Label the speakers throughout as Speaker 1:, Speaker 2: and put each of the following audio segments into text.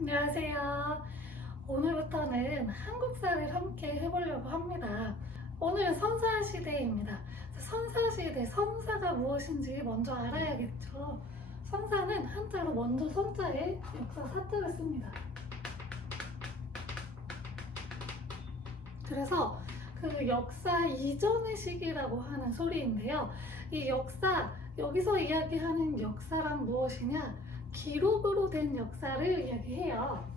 Speaker 1: 안녕하세요. 오늘부터는 한국사를 함께 해보려고 합니다. 오늘은 선사 시대입니다. 선사 시대, 선사가 무엇인지 먼저 알아야겠죠. 선사는 한자로 먼저 선자에 역사 사자를 씁니다. 그래서 그 역사 이전의 시기라고 하는 소리인데요. 이 역사, 여기서 이야기하는 역사란 무엇이냐? 기록으로 된 역사를 이야기해요.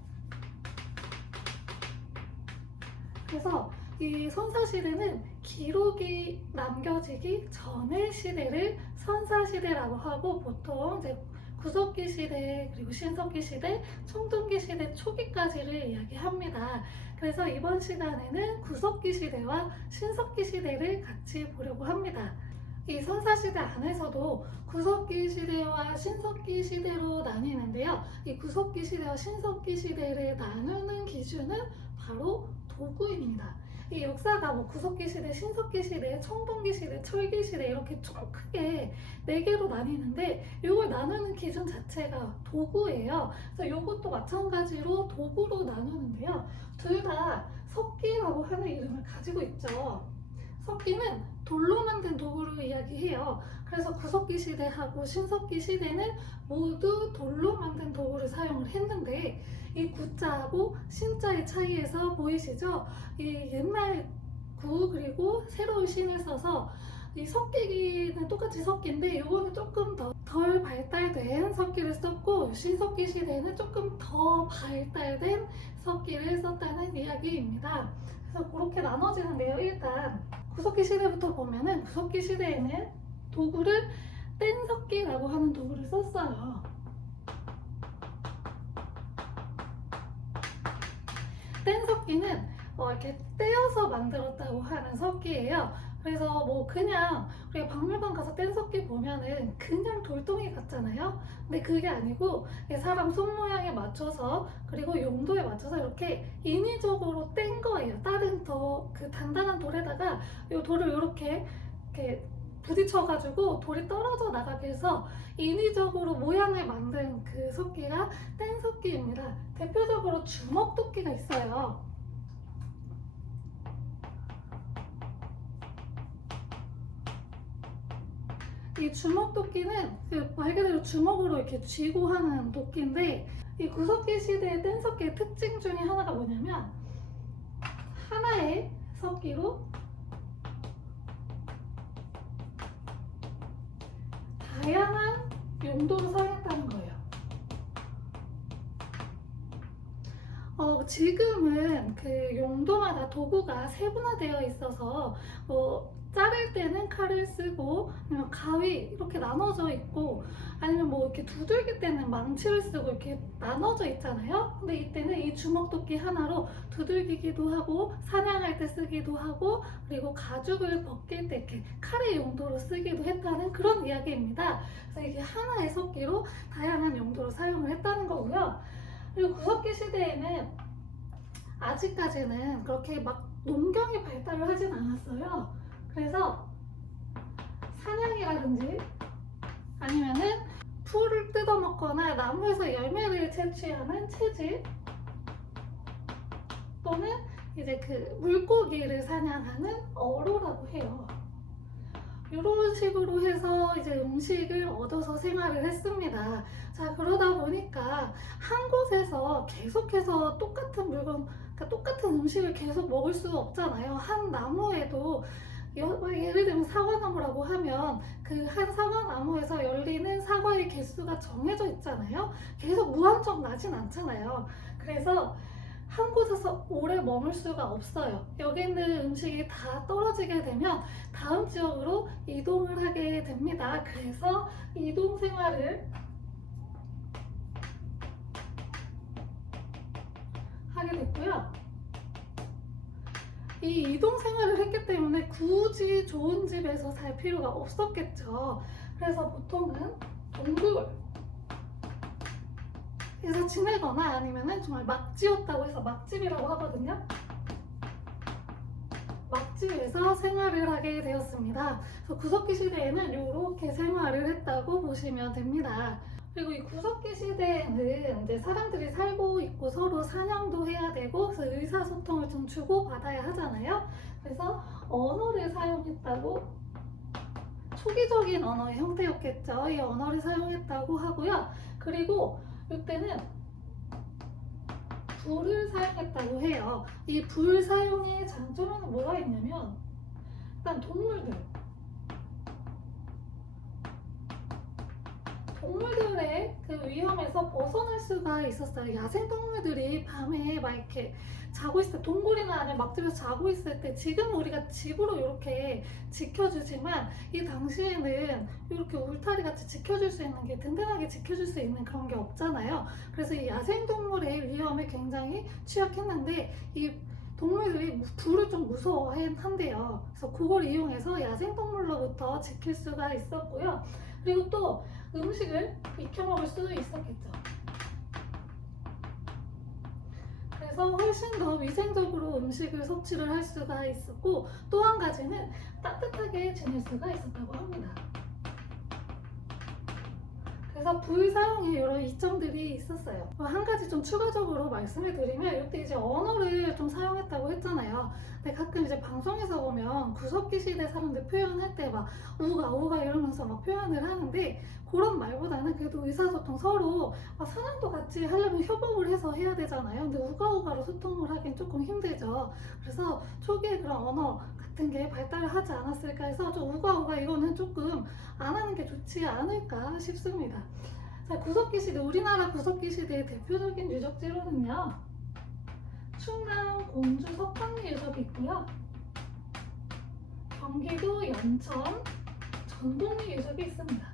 Speaker 1: 그래서 이 선사시대는 기록이 남겨지기 전의 시대를 선사시대라고 하고 보통 이제 구석기 시대 그리고 신석기 시대, 청동기 시대 초기까지를 이야기합니다. 그래서 이번 시간에는 구석기 시대와 신석기 시대를 같이 보려고 합니다. 이 선사시대 안에서도 구석기 시대와 신석기 시대로 나뉘는데요. 이 구석기 시대와 신석기 시대를 나누는 기준은 바로 도구입니다. 이 역사가 뭐 구석기 시대, 신석기 시대, 청동기 시대, 철기 시대 이렇게 좀 크게 네 개로 나뉘는데 이걸 나누는 기준 자체가 도구예요. 그래서 이것도 마찬가지로 도구로 나누는데요. 둘 다 석기라고 하는 이름을 가지고 있죠. 석기는 돌로 만든 도구를 이야기해요. 그래서 구석기 시대하고 신석기 시대는 모두 돌로 만든 도구를 사용을 했는데 이 구자하고 신자의 차이에서 보이시죠? 이 옛날 구 그리고 새로운 신을 써서 이 석기기는 똑같이 석기인데 이거는 조금 더 덜 발달된 석기를 썼고 신석기 시대에는 조금 더 발달된 석기를 썼다는 이야기입니다. 그래서 그렇게 나눠지는데요. 일단 구석기 시대부터 보면은 구석기 시대에는 도구를 뗀석기라고 하는 도구를 썼어요. 뗀석기는 어, 이렇게 떼어서 만들었다고 하는 석기예요. 그래서 뭐 그냥 우리가 박물관 가서 뗀석기 보면은 그냥 돌덩이 같잖아요. 근데 그게 아니고 사람 손 모양에 맞춰서 그리고 용도에 맞춰서 이렇게 인위적으로 뗀 거예요. 다른 더 그 단단한 돌에다가 이 돌을 이렇게 이렇게 부딪혀가지고 돌이 떨어져 나가게 해서 인위적으로 모양을 만든 그 석기가 뗀 석기입니다. 대표적으로 주먹 도끼가 있어요. 이 주먹 도끼는 그말 그대로 주먹으로 이렇게 쥐고 하는 도끼인데 이 구석기 시대의 뗀석기의 특징 중에 하나가 뭐냐면 하나의 석기로 다양한 용도로 사용 지금은 그 용도마다 도구가 세분화되어 있어서 뭐 자를 때는 칼을 쓰고 아니면 가위 이렇게 나눠져 있고 아니면 뭐 이렇게 두들길 때는 망치를 쓰고 이렇게 나눠져 있잖아요. 근데 이때는 이 주먹도끼 하나로 두들기기도 하고 사냥할 때 쓰기도 하고 그리고 가죽을 벗길 때 이렇게 칼의 용도로 쓰기도 했다는 그런 이야기입니다. 그래서 이게 하나의 석기로 다양한 용도로 사용을 했다는 거고요. 그리고 구석기 시대에는 아직까지는 그렇게 막 농경이 발달을 하진 않았어요. 그래서 사냥이라든지 아니면은 풀을 뜯어먹거나 나무에서 열매를 채취하는 채집 또는 이제 그 물고기를 사냥하는 어로라고 해요. 이런 식으로 해서 이제 음식을 얻어서 생활을 했습니다. 자, 그러다 보니까 한 곳에서 계속해서 똑같은 물건, 그러니까 똑같은 음식을 계속 먹을 수 없잖아요. 한 나무에도 여- 예를 들면 사과나무라고 하면 그 한 사과나무에서 열리는 사과의 개수가 정해져 있잖아요. 계속 무한정 나진 않잖아요. 그래서 한 곳에서 오래 머물 수가 없어요. 여기 있는 음식이 다 떨어지게 되면 다음 지역으로 이동을 하게 됩니다. 그래서 이동 생활을 하게 됐고요. 이 이동 생활을 했기 때문에 굳이 좋은 집에서 살 필요가 없었겠죠. 그래서 보통은 동굴 에서 지내거나 아니면은 정말 막지였다고 해서 막집이라고 하거든요. 막집에서 생활을 하게 되었습니다. 그래서 구석기 시대에는 이렇게 생활을 했다고 보시면 됩니다. 그리고 이 구석기 시대에는 이제 사람들이 살고 있고 뭐 서로 사냥도 해야 되고 그래서 의사소통을 좀 주고 받아야 하잖아요. 그래서 언어를 사용했다고 초기적인 언어의 형태였겠죠. 이 언어를 사용했다고 하고요. 그리고 이때는 불을 사용했다고 해요. 이 불 사용의 장점에는 뭐가 있냐면 일단 동물들 동물들의 그 위험에서 벗어날 수가 있었어요. 야생 동물들이 밤에 막 이렇게 자고 있을 때 동굴이나 안에 막 들어서 자고 있을 때 지금 우리가 집으로 이렇게 지켜주지만 이 당시에는 이렇게 울타리 같이 지켜줄 수 있는 게 든든하게 지켜줄 수 있는 그런 게 없잖아요. 그래서 이 야생 동물의 위험에 굉장히 취약했는데 이 동물들이 무- 불을 좀 무서워한대요. 그래서 그걸 이용해서 야생 동물로부터 지킬 수가 있었고요. 그리고 또 음식을 익혀 먹을 수도 있었겠죠. 그래서 훨씬 더 위생적으로 음식을 섭취를 할 수가 있었고 또 한 가지는 따뜻하게 지낼 수가 있었다고 합니다. 그래서 불 사용에 여러 이점들이 있었어요. 어, 한 가지 좀 추가적으로 말씀을 드리면 이때 이제 언어를 좀 사용했다고 했잖아요. 근데 가끔 이제 방송에서 보면 구석기 시대 사람들 표현할 때 막 우가 우가 이러면서 막 표현을 하는데 그런 말보다는 그래도 의사소통 서로 아, 사냥도 같이 하려면 협업을 해서 해야 되잖아요. 근데 우가우가로 소통을 하긴 조금 힘들죠. 그래서 초기에 그런 언어 같은 게 발달을 하지 않았을까 해서 좀 우가우가 이거는 조금 안 하는 게 좋지 않을까 싶습니다. 자, 구석기 시대, 우리나라 구석기 시대의 대표적인 유적지로는요. 충남 공주 석강리 유적이 있고요. 경기도 연천 전곡리 유적이 있습니다.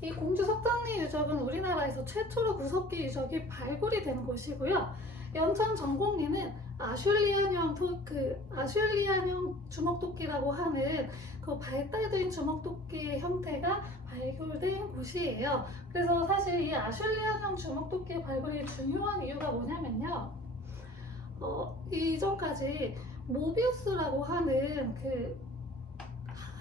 Speaker 1: 이 공주 석강리 유적은 우리나라에서 최초로 구석기 유적이 발굴이 된 곳이고요. 연천 전곡리는 아슐리안형 토, 그 아슐리안형 주먹도끼라고 하는 그 발달된 주먹도끼의 형태가 발굴된 곳이에요. 그래서 사실 이 아슐리안형 주먹도끼 발굴이 중요한 이유가 뭐냐면요. 어, 이전까지 모비우스라고 하는 그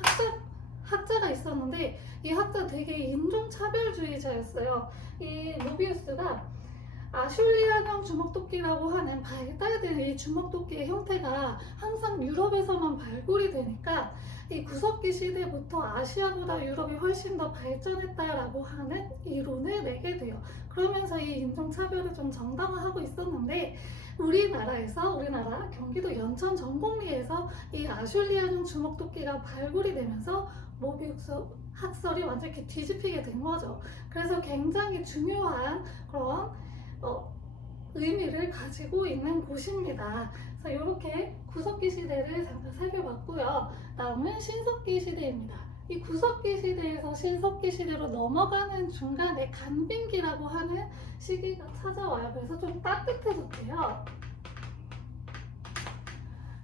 Speaker 1: 학자, 학자가 있었는데 이 학자 되게 인종차별주의자였어요. 이 모비우스가 아슐리아형 주먹도끼라고 하는 발달된 이 주먹도끼의 형태가 항상 유럽에서만 발굴이 되니까 이 구석기 시대부터 아시아보다 유럽이 훨씬 더 발전했다라고 하는 이론을 내게 돼요. 그러면서 이 인종차별을 좀 정당화하고 있었는데 우리나라에서 우리나라 경기도 연천 전곡리에서 이 아슐리아형 주먹도끼가 발굴이 되면서 모비우스 학설이 완전히 뒤집히게 된 거죠. 그래서 굉장히 중요한 그런 어, 의미를 가지고 있는 곳입니다. 그래서 이렇게 구석기 시대를 잠깐 살펴봤고요. 다음은 신석기 시대입니다. 이 구석기 시대에서 신석기 시대로 넘어가는 중간에 간빙기라고 하는 시기가 찾아와요. 그래서 좀 따뜻해졌대요.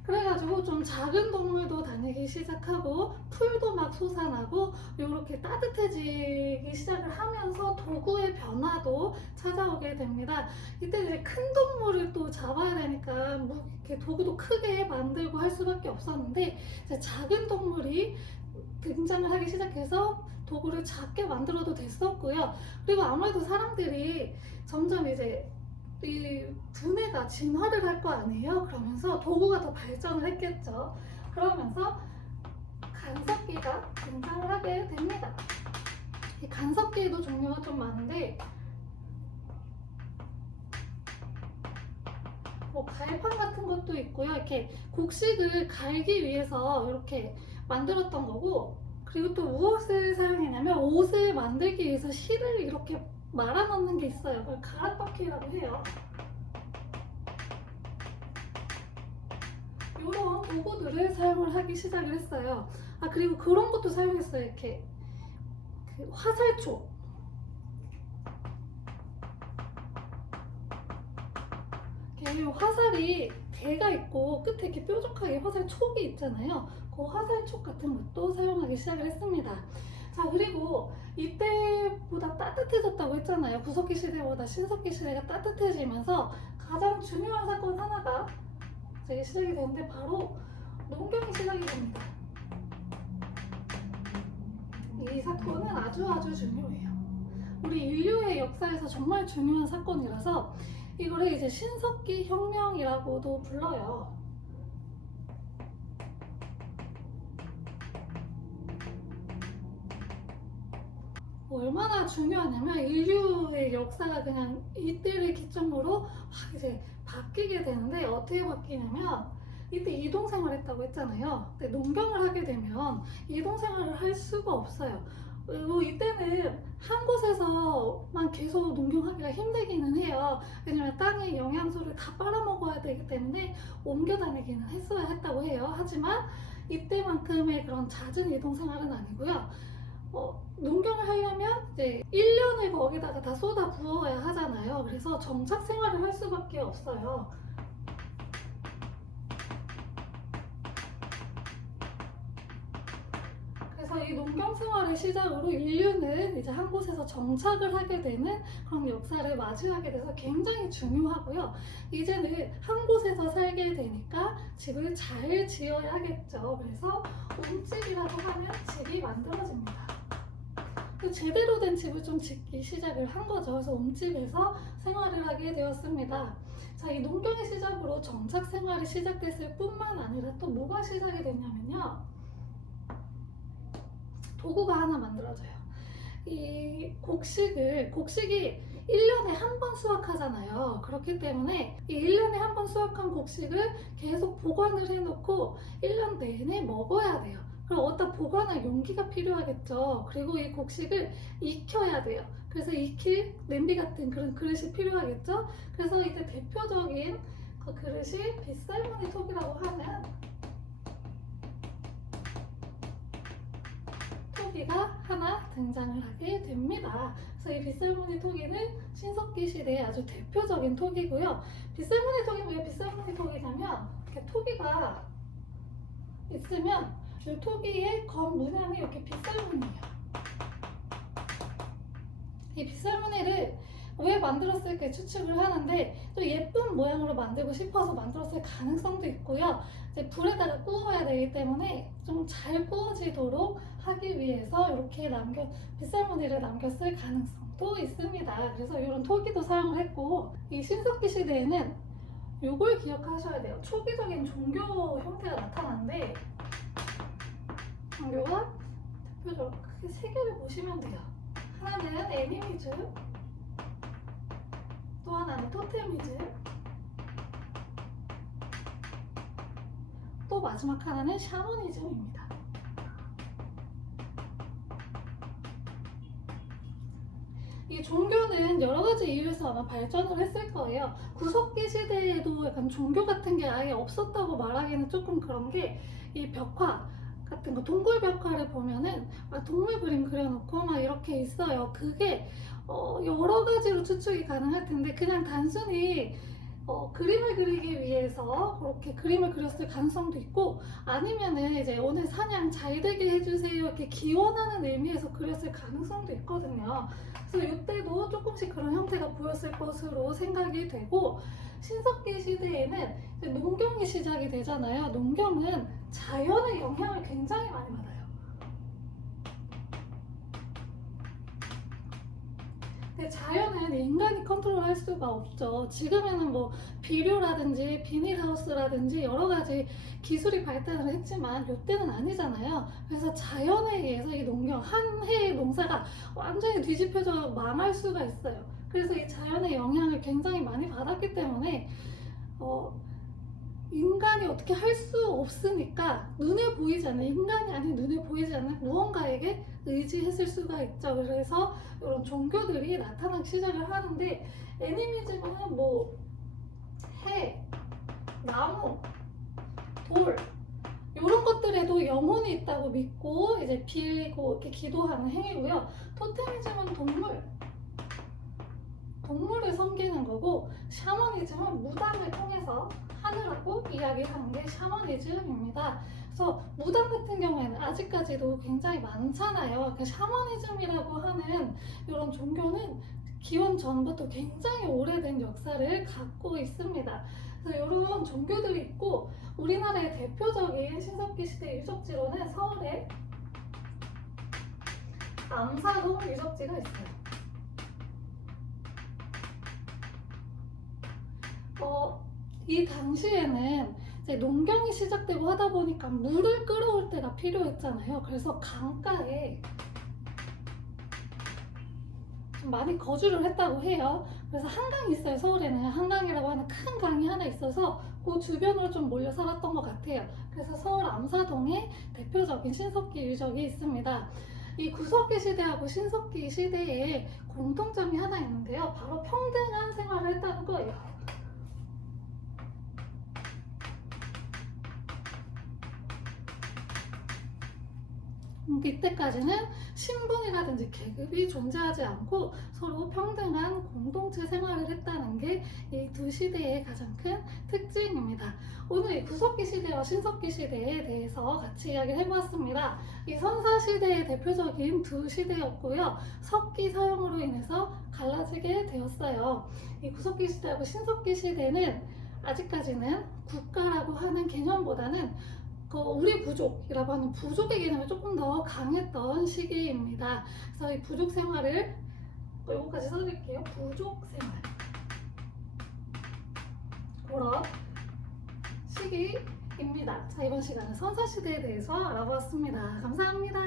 Speaker 1: 그래가지고 좀 작은 동물도 다니기 시작하고 풀도 막 솟아나고 이렇게 따뜻해지기 시작을 하면서 도구의 변화도 찾아오게 됩니다. 이때 이제 큰 동물을 또 잡아야 되니까 뭐 이렇게 도구도 크게 만들고 할 수밖에 없었는데 작은 동물이 등장을 하기 시작해서 도구를 작게 만들어도 됐었고요. 그리고 아무래도 사람들이 점점 이제 이 두뇌가 진화를 할 거 아니에요? 그러면서 도구가 더 발전을 했겠죠. 그러면서 간섭기가 등장을 하게 됩니다. 이 간섭기에도 종류가 좀 많은데 뭐 갈판 같은 것도 있고요. 이렇게 곡식을 갈기 위해서 이렇게 만들었던 거고 그리고 또 무엇을 사용했냐면 옷을 만들기 위해서 실을 이렇게 말아 넣는 게 있어요. 그걸 가락바퀴라고 해요. 이런 도구들을 사용을 하기 시작을 했어요. 아 그리고 그런 것도 사용했어요. 이렇게 그 화살촉. 화살이 대가 있고 끝에 이렇게 뾰족하게 화살 촉이 있잖아요. 그 화살 촉 같은 것도 사용하기 시작을 했습니다. 자 그리고 이때보다 따뜻해졌다고 했잖아요. 구석기 시대보다 신석기 시대가 따뜻해지면서 가장 중요한 사건 하나가 이제 시작이 되는데 바로 농경이 시작이 됩니다. 이 사건은 아주 아주 중요해요. 우리 인류의 역사에서 정말 중요한 사건이라서 이거를 이제 신석기 혁명이라고도 불러요. 얼마나 중요하냐면 인류의 역사가 그냥 이때를 기점으로 확 이제 바뀌게 되는데 어떻게 바뀌냐면 이때 이동 생활 했다고 했잖아요. 근데 농경을 하게 되면 이동 생활을 할 수가 없어요. 그리고 이때는 한 곳에서만 계속 농경하기가 힘들기는 해요. 왜냐면 땅의 영양소를 다 빨아먹어야 되기 때문에 옮겨 다니기는 했어야 했다고 해요. 하지만 이때만큼의 그런 잦은 이동 생활은 아니고요. 어, 농경을 하려면 이제 1년을 거기다가 다 쏟아 부어야 하잖아요. 그래서 정착 생활을 할 수밖에 없어요. 그래서 이 농경 생활을 시작으로 인류는 이제 한 곳에서 정착을 하게 되는 그런 역사를 맞이하게 돼서 굉장히 중요하고요. 이제는 한 곳에서 살게 되니까 집을 잘 지어야겠죠. 그래서 옴집이라고 하면 집이 만들어집니다. 그 제대로 된 집을 좀 짓기 시작을 한 거죠. 그래서 옴집에서 생활을 하게 되었습니다. 자, 이 농경의 시작으로 정착 생활이 시작됐을 뿐만 아니라 또 뭐가 시작이 됐냐면요. 도구가 하나 만들어져요. 이 곡식을, 곡식이 1년에 한 번 수확하잖아요. 그렇기 때문에 이 1년에 한 번 수확한 곡식을 계속 보관을 해놓고 1년 내내 먹어야 돼요. 그럼 어디다 보관할 용기가 필요하겠죠. 그리고 이 곡식을 익혀야 돼요. 그래서 익힐 냄비 같은 그런 그릇이 필요하겠죠. 그래서 이제 대표적인 그 그릇이 빗살무늬 톱이라고 하는 토기가 하나 등장을 하게 됩니다. 그래서 이 빗살무늬 토기는 신석기 시대의 아주 대표적인 토기고요. 빗살무늬 토기는 왜 빗살무늬 토기냐면 이렇게 토기가 있으면 이 토기의 겉 문양이 이렇게 빗살무늬예요. 이 빗살무늬를 왜 만들었을까 추측을 하는데 또 예쁜 모양으로 만들고 싶어서 만들었을 가능성도 있고요. 이제 불에다가 구워야 되기 때문에 좀 잘 구워지도록 하기 위해서 이렇게 남겨 빗살무늬를 남겼을 가능성도 있습니다. 그래서 이런 토기도 사용을 했고 이 신석기 시대에는 요걸 기억하셔야 돼요. 초기적인 종교 형태가 나타나는데 종교가 대표적으로 크게 세 개를 보시면 돼요. 하나는 애니미즘, 또 하나는 토테미즘, 또 마지막 하나는 샤머니즘입니다. 이 종교는 여러 가지 이유에서 아마 발전을 했을 거예요. 구석기 시대에도 약간 종교 같은 게 아예 없었다고 말하기는 조금 그런 게 이 벽화 같은 거 동굴 벽화를 보면은 막 동물 그림 그려놓고 막 이렇게 있어요. 그게 어, 여러 가지로 추측이 가능할 텐데 그냥 단순히 어, 그림을 그리기 위해서 그렇게 그림을 그렸을 가능성도 있고 아니면은 이제 오늘 사냥 잘 되게 해주세요 이렇게 기원하는 의미에서 그렸을 가능성도 있거든요. 그래서 이때도 조금씩 그런 형태가 보였을 것으로 생각이 되고 신석기 시대에는 농경이 시작이 되잖아요. 농경은 자연의 영향을 굉장히 많이 받아요. 근데 자연은 인간이 컨트롤할 수가 없죠. 지금에는 뭐 비료라든지 비닐하우스라든지 여러 가지 기술이 발달을 했지만 이때는 아니잖아요. 그래서 자연에 의해서 이 농경 한 해의 농사가 완전히 뒤집혀져 망할 수가 있어요. 그래서 이 자연의 영향을 굉장히 많이 받았기 때문에 어, 인간이 어떻게 할 수 없으니까 눈에 보이지 않는 인간이 아닌 눈에 보이지 않는 무언가에게 의지했을 수가 있죠. 그래서 이런 종교들이 나타나기 시작을 하는데 애니미즘은 뭐 해, 나무, 돌 이런 것들에도 영혼이 있다고 믿고 이제 빌고 이렇게 기도하는 행위고요. 토테미즘은 동물, 동물을 섬기는 거고 샤머니즘은 무당을 통해서 하느라고 이야기하는 게 샤머니즘입니다. 그래서 무당 같은 경우에는 아직까지도 굉장히 많잖아요. 그 샤머니즘이라고 하는 이런 종교는 기원 전부터 굉장히 오래된 역사를 갖고 있습니다. 그래서 이런 종교들이 있고 우리나라의 대표적인 신석기 시대 유적지로는 서울에 암사동 유적지가 있어요. 어, 이 당시에는 농경이 시작되고 하다 보니까 물을 끌어올 때가 필요했잖아요. 그래서 강가에 좀 많이 거주를 했다고 해요. 그래서 한강이 있어요. 서울에는 한강이라고 하는 큰 강이 하나 있어서 그 주변으로 좀 몰려 살았던 것 같아요. 그래서 서울 암사동에 대표적인 신석기 유적이 있습니다. 이 구석기 시대하고 신석기 시대에 공통점이 하나 있는데요. 바로 평등한 생활을 했다는 거예요. 이때까지는 신분이라든지 계급이 존재하지 않고 서로 평등한 공동체 생활을 했다는 게 이 두 시대의 가장 큰 특징입니다. 오늘 이 구석기 시대와 신석기 시대에 대해서 같이 이야기를 해보았습니다. 이 선사 시대의 대표적인 두 시대였고요. 석기 사용으로 인해서 갈라지게 되었어요. 이 구석기 시대하고 신석기 시대는 아직까지는 국가라고 하는 개념보다는 그 우리 부족이라고 하는 부족의 개념이 조금 더 강했던 시기입니다. 그래서 이 부족 생활을 요거까지 써드릴게요. 부족 생활 그런 시기입니다. 자 이번 시간은 선사시대에 대해서 알아보았습니다. 감사합니다.